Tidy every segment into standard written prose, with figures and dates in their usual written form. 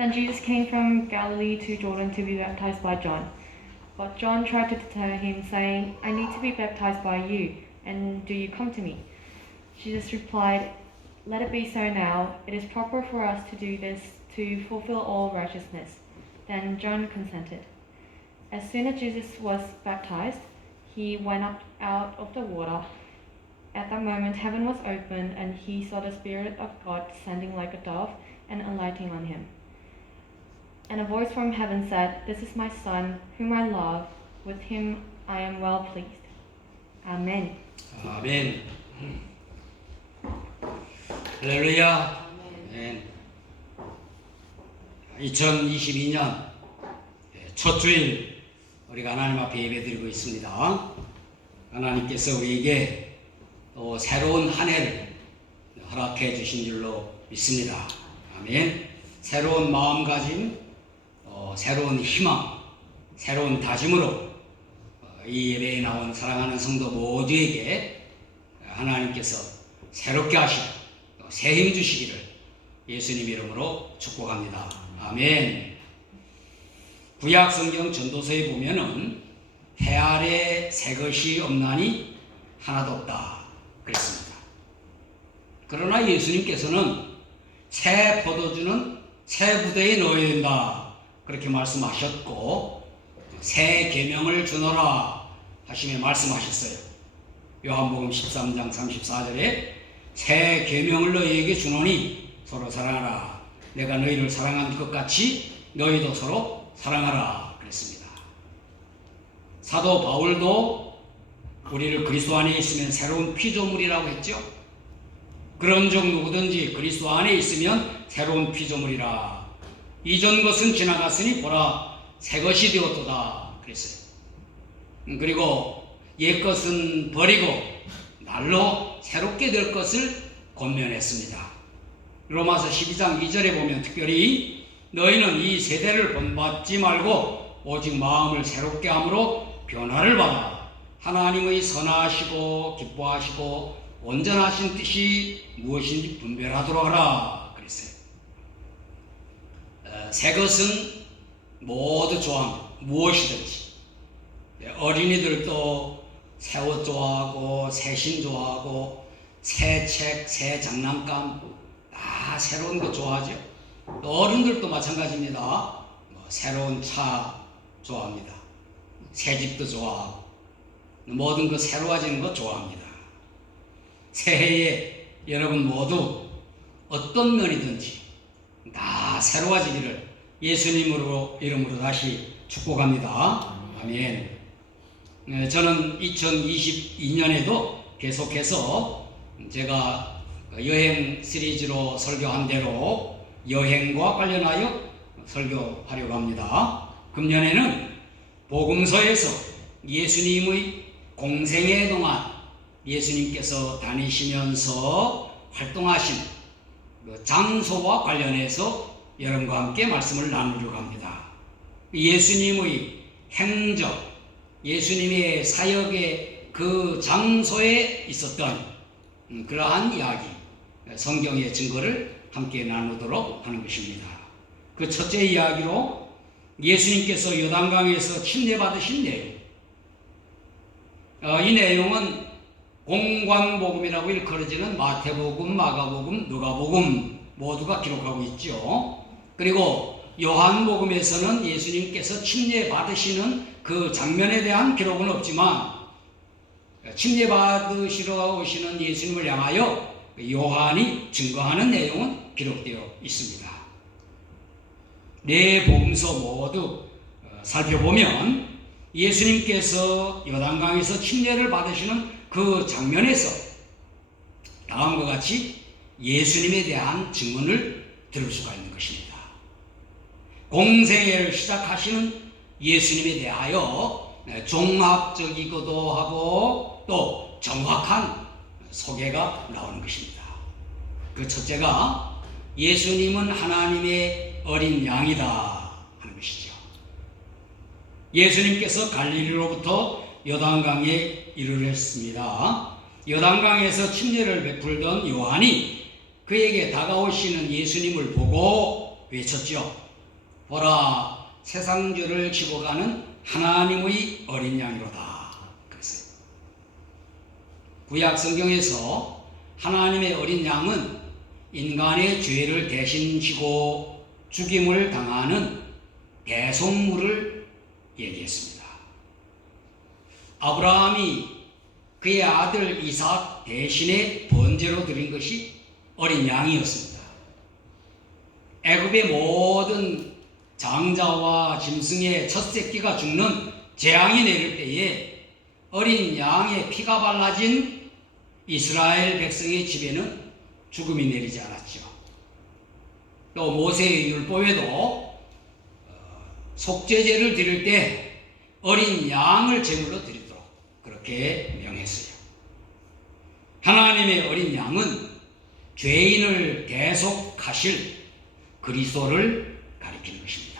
Then Jesus came from Galilee to Jordan to be baptized by John. But John tried to deter him, saying, I need to be baptized by you, and do you come to me? Jesus replied, Let it be so now. It is proper for us to do this to fulfill all righteousness. Then John consented. As soon as Jesus was baptized, he went up out of the water. At that moment heaven was opened, and he saw the Spirit of God descending like a dove and alighting on him. And a voice from heaven said, This is my Son, whom I love. With him I am well pleased. Amen. 아멘. 할렐루야. 아멘. 2022년 첫 주일 우리가 하나님 앞에 예배드리고 있습니다. 하나님께서 우리에게 또 새로운 한 해를 허락해 주신 줄로 믿습니다. 아멘. 새로운 마음가짐, 새로운 희망, 새로운 다짐으로 이 예배에 나온 사랑하는 성도 모두에게 하나님께서 새롭게 하시고 새 힘 주시기를 예수님 이름으로 축복합니다. 아멘. 구약 성경 전도서에 보면은 해 아래 새 것이 없나니 하나도 없다 그랬습니다. 그러나 예수님께서는 새 포도주는 새 부대에 넣어야 된다 그렇게 말씀하셨고, 새 계명을 주노라 하시며 말씀하셨어요. 요한복음 13장 34절에 새 계명을 너희에게 주노니 서로 사랑하라. 내가 너희를 사랑한 것 같이 너희도 서로 사랑하라 그랬습니다. 사도 바울도 우리를 그리스도 안에 있으면 새로운 피조물이라고 했죠. 그런 적 누구든지 그리스도 안에 있으면 새로운 피조물이라. 이전 것은 지나갔으니 보라 새 것이 되었도다 그랬어요. 그리고 옛 것은 버리고 날로 새롭게 될 것을 권면했습니다. 로마서 12장 2절에 보면 특별히 너희는 이 세대를 본받지 말고 오직 마음을 새롭게 함으로 변화를 받아 하나님의 선하시고 기뻐하시고 온전하신 뜻이 무엇인지 분별하도록 하라 그랬어요. 새 것은 모두 좋아합니다. 무엇이든지. 어린이들도 새 옷 좋아하고 새 신 좋아하고 새 책, 새 장난감 다 새로운 거 좋아하죠. 또 어른들도 마찬가지입니다. 새로운 차 좋아합니다. 새 집도 좋아하고 모든 거 새로워지는 거 좋아합니다. 새해에 여러분 모두 어떤 면이든지 다 새로워지기를 예수님으로 이름으로 다시 축복합니다. 아멘. 저는 2022년에도 계속해서 제가 여행 시리즈로 설교한 대로 여행과 관련하여 설교하려고 합니다. 금년에는 복음서에서 예수님의 공생애 동안 예수님께서 다니시면서 활동하신 그 장소와 관련해서 여러분과 함께 말씀을 나누려고 합니다. 예수님의 행적, 예수님의 사역의 그 장소에 있었던 그러한 이야기, 성경의 증거를 함께 나누도록 하는 것입니다. 그 첫째 이야기로 예수님께서 요단강에서 침례받으신 내용, 이 내용은 공관복음이라고 일컬어지는 마태복음, 마가복음, 누가복음 모두가 기록하고 있죠. 그리고 요한복음에서는 예수님께서 침례받으시는 그 장면에 대한 기록은 없지만 침례받으시러 오시는 예수님을 향하여 요한이 증거하는 내용은 기록되어 있습니다. 네 복음서 모두 살펴보면 예수님께서 요단강에서 침례를 받으시는 그 장면에서 다음과 같이 예수님에 대한 증언을 들을 수가 있는 것입니다. 공생애를 시작하시는 예수님에 대하여 종합적이기도 하고 또 정확한 소개가 나오는 것입니다. 그 첫째가 예수님은 하나님의 어린 양이다 하는 것이죠. 예수님께서 갈릴리로부터 요단강에 이르렀습니다. 요단강에서 침례를 베풀던 요한이 그에게 다가오시는 예수님을 보고 외쳤죠. 보라 세상 죄를 지고 가는 하나님의 어린 양이로다 그랬어요. 구약 성경에서 하나님의 어린 양은 인간의 죄를 대신 지고 죽임을 당하는 대속물을 얘기했습니다. 아브라함이 그의 아들 이삭 대신에 번제로 드린 것이 어린 양이었습니다. 애굽의 모든 장자와 짐승의 첫 새끼가 죽는 재앙이 내릴 때에 어린 양의 피가 발라진 이스라엘 백성의 집에는 죽음이 내리지 않았죠. 또 모세의 율법에도 속죄제를 드릴 때 어린 양을 제물로 드리도록 그렇게 명했어요. 하나님의 어린 양은 죄인을 대속하실 그리스도를 가리키는 것입니다.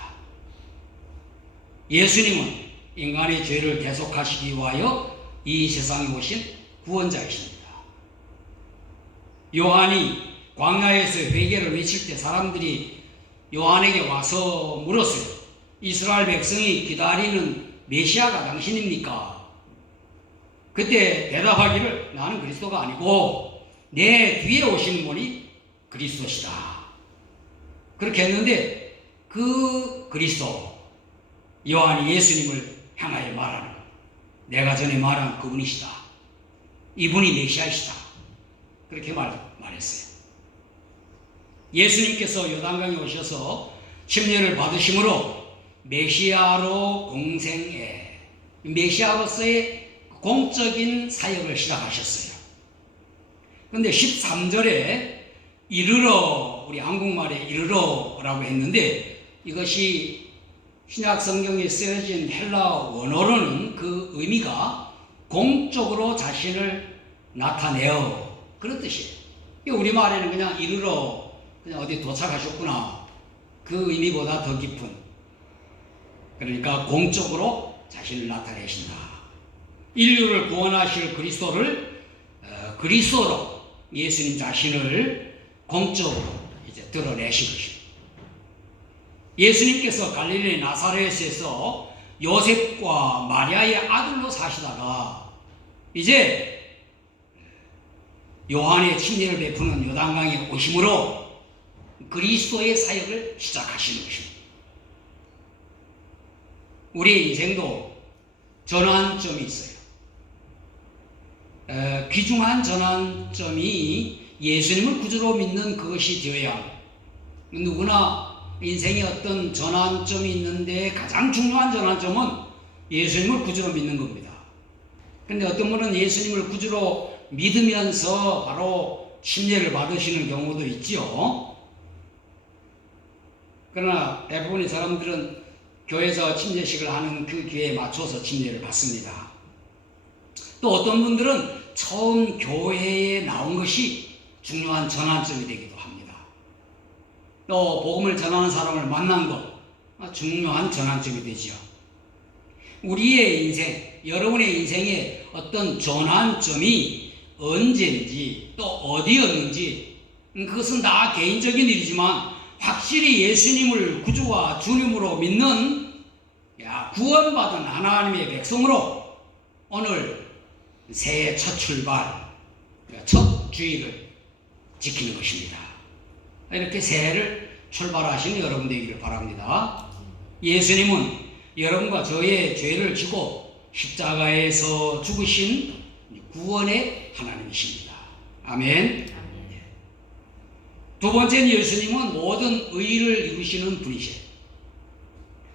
예수님은 인간의 죄를 대속하시기 위하여 이 세상에 오신 구원자이십니다. 요한이 광야에서 회개를 외칠 때 사람들이 요한에게 와서 물었어요. 이스라엘 백성이 기다리는 메시아가 당신입니까? 그때 대답하기를 나는 그리스도가 아니고 내 뒤에 오시는 분이 그리스도시다. 그렇게 했는데 그 그리스도 요한이 예수님을 향하여 말하는 것, 내가 전에 말한 그분이시다. 이분이 메시아이시다. 그렇게 말했어요. 예수님께서 요단강에 오셔서 침례를 받으심으로 메시아로 공생애, 메시아로서의 공적인 사역을 시작하셨어요. 그런데 13절에 이르러, 우리 한국말에 이르러라고 했는데 이것이 신약 성경에 쓰여진 헬라 원어로는 그 의미가 공적으로 자신을 나타내어 그런 뜻이에요. 우리말에는 그냥 이르러 그냥 어디 도착하셨구나 그 의미보다 더 깊은, 그러니까 공적으로 자신을 나타내신다. 인류를 구원하실 그리스도를 그리스도로 예수님 자신을 공적으로 이제 드러내신 것입니다. 예수님께서 갈릴리 나사렛에서 요셉과 마리아의 아들로 사시다가 이제 요한의 침례를 베푸는 요단강에 오심으로 그리스도의 사역을 시작하시는 것입니다. 우리의 인생도 전환점이 있어요. 귀중한 전환점이 예수님을 구주로 믿는 그것이 되어야 합니다. 누구나 인생에 어떤 전환점이 있는데 가장 중요한 전환점은 예수님을 구주로 믿는 겁니다. 그런데 어떤 분은 예수님을 구주로 믿으면서 바로 침례를 받으시는 경우도 있지요. 그러나 대부분의 사람들은 교회에서 침례식을 하는 그 기회에 맞춰서 침례를 받습니다. 또 어떤 분들은 처음 교회에 나온 것이 중요한 전환점이 되기도 합니다. 또 복음을 전하는 사람을 만난 것 중요한 전환점이 되죠. 우리의 인생, 여러분의 인생에 어떤 전환점이 언제인지 또 어디였는지 그것은 다 개인적인 일이지만 확실히 예수님을 구주와 주님으로 믿는 구원받은 하나님의 백성으로 오늘 새해 첫 출발, 첫 주일을 지키는 것입니다. 이렇게 새해를 출발하시는 여러분 되기를 바랍니다. 예수님은 여러분과 저의 죄를 지고 십자가에서 죽으신 구원의 하나님이십니다. 아멘. 두 번째는 예수님은 모든 의를 이루시는 분이세요.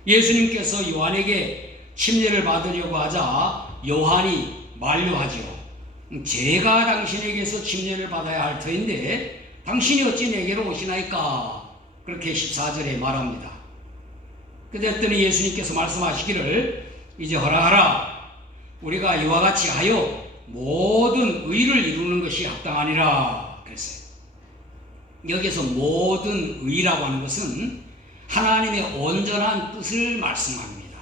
예수님께서 요한에게 침례를 받으려고 하자 요한이 만류하지요. 제가 당신에게서 침례를 받아야 할 터인데 당신이 어찌 내게로 오시나이까? 그렇게 14절에 말합니다. 그랬더니 예수님께서 말씀하시기를 이제 허락하라. 우리가 이와 같이 하여 모든 의를 이루는 것이 합당하니라 그랬어요. 여기서 모든 의라고 하는 것은 하나님의 온전한 뜻을 말씀합니다.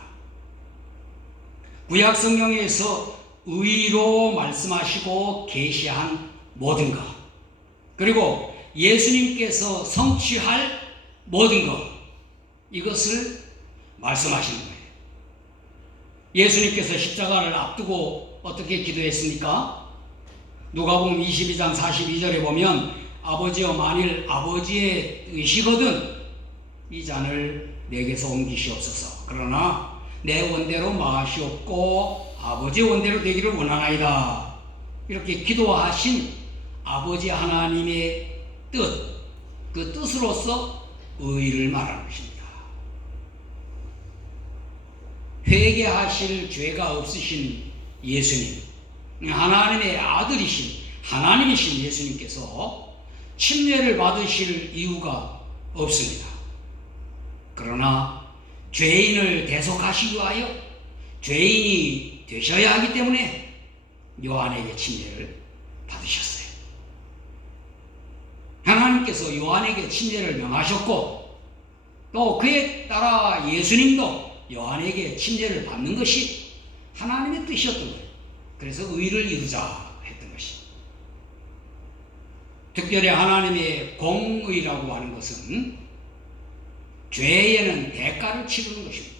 구약 성경에서 의로 말씀하시고 계시한 모든 것, 그리고 예수님께서 성취할 모든 것, 이것을 말씀하시는 거예요. 예수님께서 십자가를 앞두고 어떻게 기도했습니까? 누가복음 22장 42절에 보면 아버지여 만일 아버지의 의시거든 이 잔을 내게서 옮기시옵소서. 그러나 내 원대로 마시옵고 아버지의 원대로 되기를 원하나이다. 이렇게 기도하신 아버지 하나님의 뜻, 그 뜻으로서 의를 말하는 것입니다. 회개하실 죄가 없으신 예수님, 하나님의 아들이신 하나님이신 예수님께서 침례를 받으실 이유가 없습니다. 그러나 죄인을 대속하시기 위하여 죄인이 되셔야 하기 때문에 요한에게 침례를 받으셨어요. 하나님께서 요한에게 침례를 명하셨고 또 그에 따라 예수님도 요한에게 침례를 받는 것이 하나님의 뜻이었던 거예요. 그래서 의를 이루자 했던 것이. 특별히 하나님의 공의라고 하는 것은 죄에는 대가를 치르는 것입니다.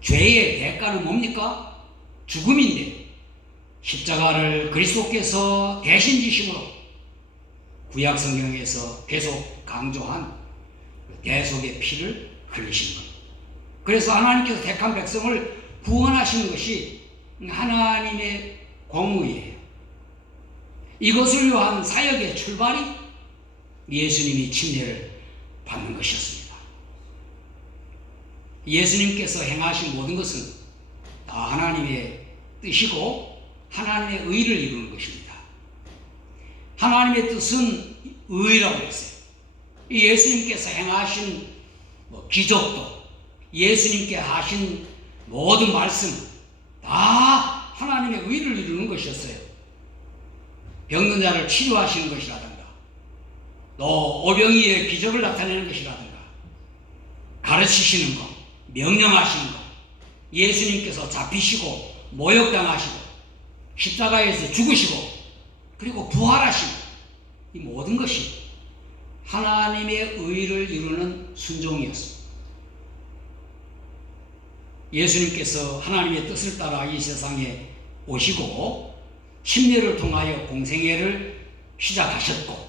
죄의 대가는 뭡니까? 죽음인데 십자가를 그리스도께서 대신 지심으로 구약 성경에서 계속 강조한 대속의 피를 흘리신 것. 그래서 하나님께서 택한 백성을 구원하시는 것이 하나님의 공의예요. 이것을 위한 사역의 출발이 예수님이 침례를 받는 것이었습니다. 예수님께서 행하신 모든 것은 다 하나님의 뜻이고 하나님의 의를 이루는 것입니다. 하나님의 뜻은 의라고 했어요. 예수님께서 행하신 기적도 예수님께 하신 모든 말씀 다 하나님의 의를 이루는 것이었어요. 병든 자를 치료하시는 것이라든가 또 오병이의 기적을 나타내는 것이라든가 가르치시는 것, 명령하시는 것, 예수님께서 잡히시고 모욕당하시고 십자가에서 죽으시고 그리고 부활하시고 이 모든 것이 하나님의 의를 이루는 순종이었습니다. 예수님께서 하나님의 뜻을 따라 이 세상에 오시고 침례를 통하여 공생애를 시작하셨고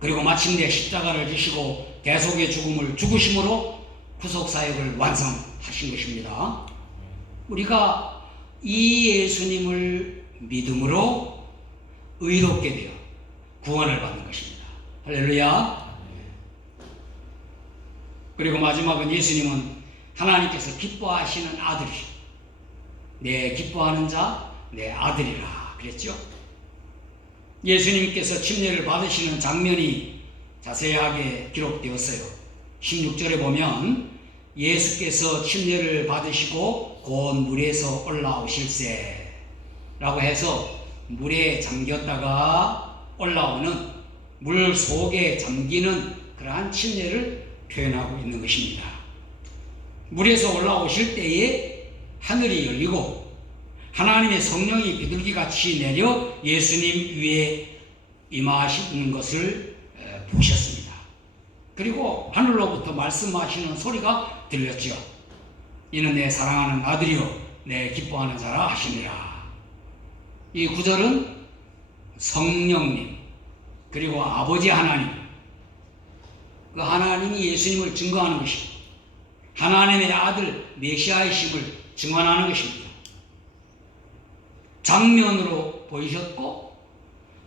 그리고 마침내 십자가를 지시고 대속의 죽음을 죽으심으로 구속사역을 완성하신 것입니다. 우리가 이 예수님을 믿음으로 의롭게 되어 구원을 받는 것입니다. 할렐루야. 그리고 마지막은 예수님은 하나님께서 기뻐하시는 아들이시오. 내 기뻐하는 자 내 아들이라 그랬죠. 예수님께서 침례를 받으시는 장면이 자세하게 기록되었어요. 16절에 보면 예수께서 침례를 받으시고 곧 물에서 올라오실세 라고 해서 물에 잠겼다가 올라오는 물 속에 잠기는 그러한 침례를 표현하고 있는 것입니다. 물에서 올라오실 때에 하늘이 열리고 하나님의 성령이 비둘기같이 내려 예수님 위에 임하시는 것을 보셨습니다. 그리고 하늘로부터 말씀하시는 소리가 들렸죠. 이는 내 사랑하는 아들이요 내 기뻐하는 자라 하시니라. 이 구절은 성령님 그리고 아버지 하나님, 그 하나님이 예수님을 증거하는 것입니다. 하나님의 아들 메시아이심을 증언하는 것입니다. 장면으로 보이셨고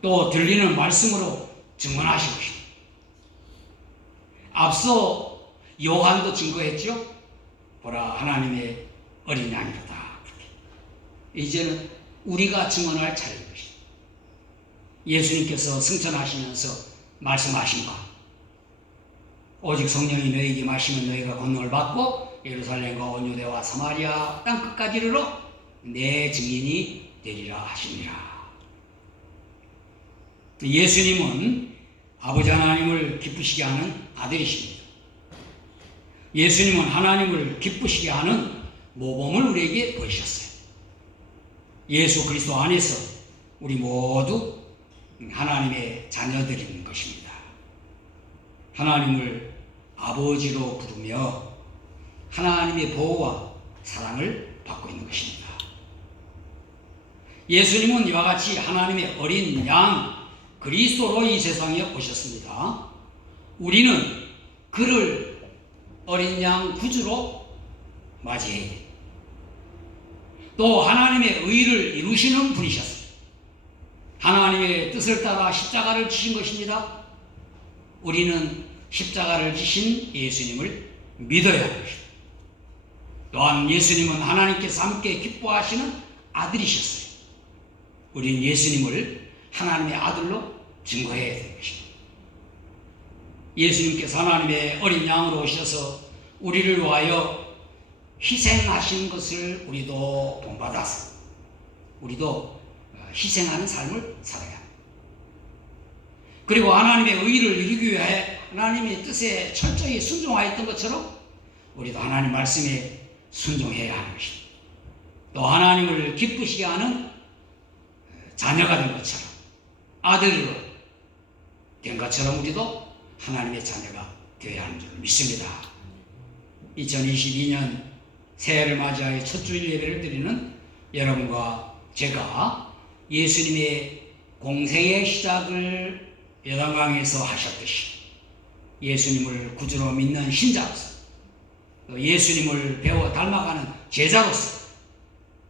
또 들리는 말씀으로 증언하신 것입니다. 앞서 요한도 증거했죠. 보라 하나님의 어린 양이로다. 이제는 우리가 증언할 차례인 것입니다. 예수님께서 승천하시면서 말씀하신 바 오직 성령이 너희에게 마시면 너희가 권능을 받고 예루살렘과 온 유대와 사마리아 땅 끝까지 이르러 내 증인이 되리라 하시니라. 예수님은 아버지 하나님을 기쁘시게 하는 아들이십니다. 예수님은 하나님을 기쁘시게 하는 모범을 우리에게 보이셨어요. 예수 그리스도 안에서 우리 모두 하나님의 자녀들인 것입니다. 하나님을 아버지로 부르며 하나님의 보호와 사랑을 받고 있는 것입니다. 예수님은 이와 같이 하나님의 어린 양 그리스도로 이 세상에 오셨습니다. 우리는 그를 어린 양 구주로 맞이해야 됩니다. 또 하나님의 의를 이루시는 분이셨습니다. 하나님의 뜻을 따라 십자가를 지신 것입니다. 우리는 십자가를 지신 예수님을 믿어야 하는 것입니다. 또한 예수님은 하나님께서 함께 기뻐하시는 아들이셨어요. 우리는 예수님을 하나님의 아들로 증거해야 되는 것입니다. 예수님께서 하나님의 어린 양으로 오셔서 우리를 위하여 희생하신 것을 우리도 본받아서 우리도 희생하는 삶을 살아야 합니다. 그리고 하나님의 의를 이루기 위해 하나님의 뜻에 철저히 순종하였던 것처럼 우리도 하나님 말씀에 순종해야 하는 것입니다. 또 하나님을 기쁘시게 하는 자녀가 된 것처럼 아들로 된 것처럼 우리도 하나님의 자녀가 되어야 하는 줄 믿습니다. 2022년 새해를 맞이하여 첫 주일 예배를 드리는 여러분과 제가 예수님의 공생의 시작을 요단강에서 하셨듯이 예수님을 구주로 믿는 신자로서 또 예수님을 배워 닮아가는 제자로서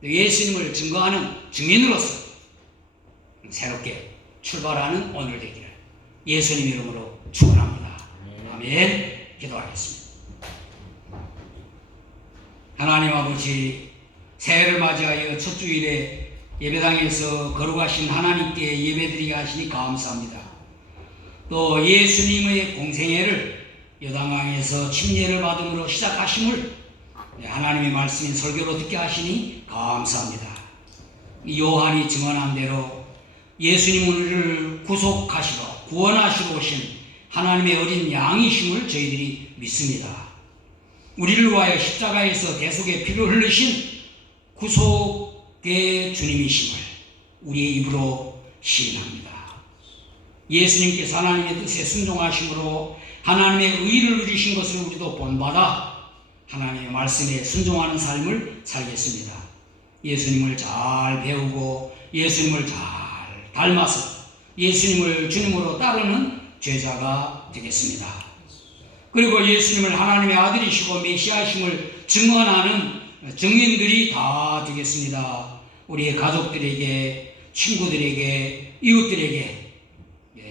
또 예수님을 증거하는 증인으로서 새롭게 출발하는 오늘 되기를 예수님 이름으로 축원합니다. 아멘. 기도하겠습니다. 하나님 아버지, 새해를 맞이하여 첫 주일에 예배당에서 거룩하신 하나님께 예배드리게 하시니 감사합니다. 또 예수님의 공생애를 요단강에서 침례를 받음으로 시작하심을 하나님의 말씀인 설교로 듣게 하시니 감사합니다. 요한이 증언한 대로 예수님은 우리를 구속하시러 구원하시러 오신 하나님의 어린 양이심을 저희들이 믿습니다. 우리를 위하여 십자가에서 대속의 피를 흘리신 구속의 주님이심을 우리의 입으로 시인합니다. 예수님께서 하나님의 뜻에 순종하심으로 하나님의 의를 누리신 것을 우리도 본받아 하나님의 말씀에 순종하는 삶을 살겠습니다. 예수님을 잘 배우고 예수님을 잘 닮아서 예수님을 주님으로 따르는 제자가 되겠습니다. 그리고 예수님을 하나님의 아들이시고 메시아이심을 증언하는 증인들이 다 되겠습니다. 우리의 가족들에게, 친구들에게, 이웃들에게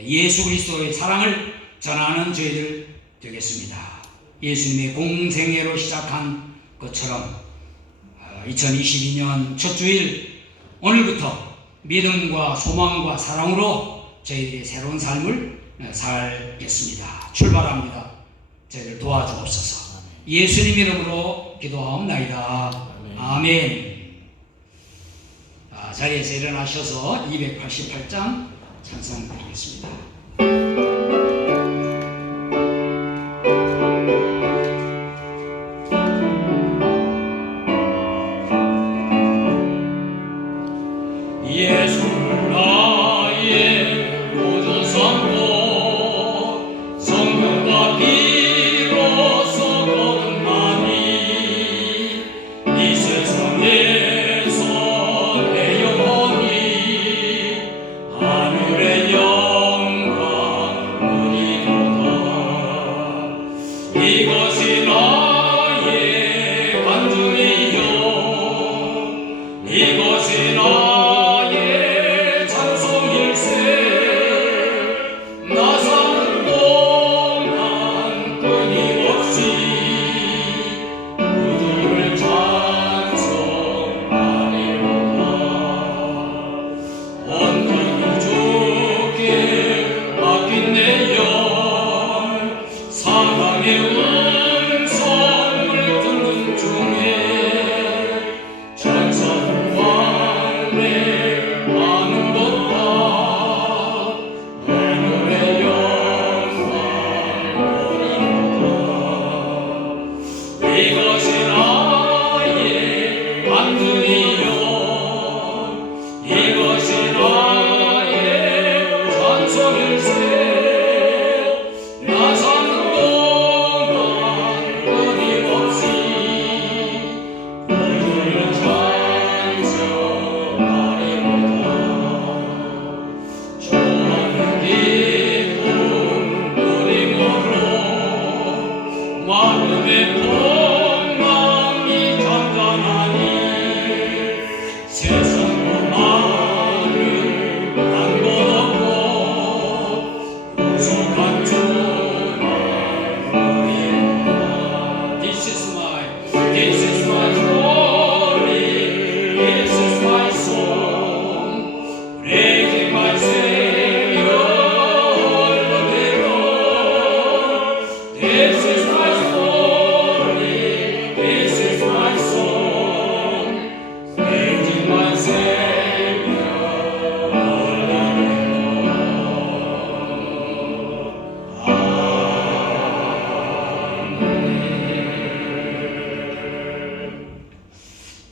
예수 그리스도의 사랑을 전하는 저희들 되겠습니다. 예수님의 공생애로 시작한 것처럼 2022년 첫 주일 오늘부터 믿음과 소망과 사랑으로 저희들의 새로운 삶을 살겠습니다. 출발합니다. 저희들 도와주옵소서. 예수님 이름으로 기도하옵나이다. 아멘. 자리에서 일어나셔서 288장 찬송 드리겠습니다. 예수 나의 구주 삼고 성령과 비로소 거듭나니 이 세상에서 내 영혼이 하늘의 영광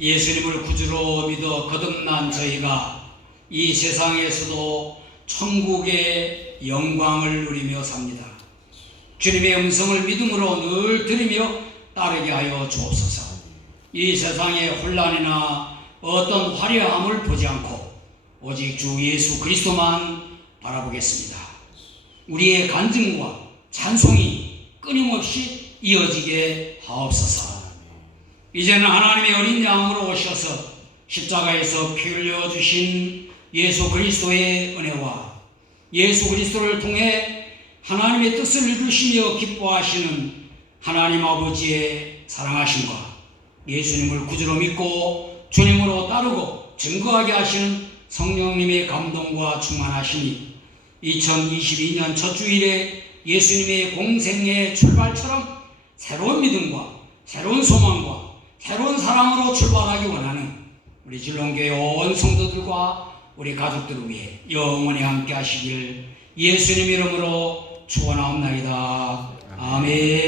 예수님을 구주로 믿어 거듭난 저희가 이 세상에서도 천국의 영광을 누리며 삽니다. 주님의 음성을 믿음으로 늘 들으며 따르게 하여 주옵소서. 이 세상의 혼란이나 어떤 화려함을 보지 않고 오직 주 예수 그리스도만 바라보겠습니다. 우리의 간증과 찬송이 끊임없이 이어지게 하옵소서. 이제는 하나님의 어린 양으로 오셔서 십자가에서 피 흘려 주신 예수 그리스도의 은혜와 예수 그리스도를 통해 하나님의 뜻을 이루시며 기뻐하시는 하나님 아버지의 사랑하심과 예수님을 구주로 믿고 주님으로 따르고 증거하게 하시는 성령님의 감동과 충만하심이 2022년 첫 주일에 예수님의 공생의 출발처럼 새로운 믿음과 새로운 소망과 새로운 사랑으로 출발하기 원하는 우리 진롱교회 온 성도들과 우리 가족들을 위해 영원히 함께 하시길 예수님 이름으로 축원하옵나이다. 아멘.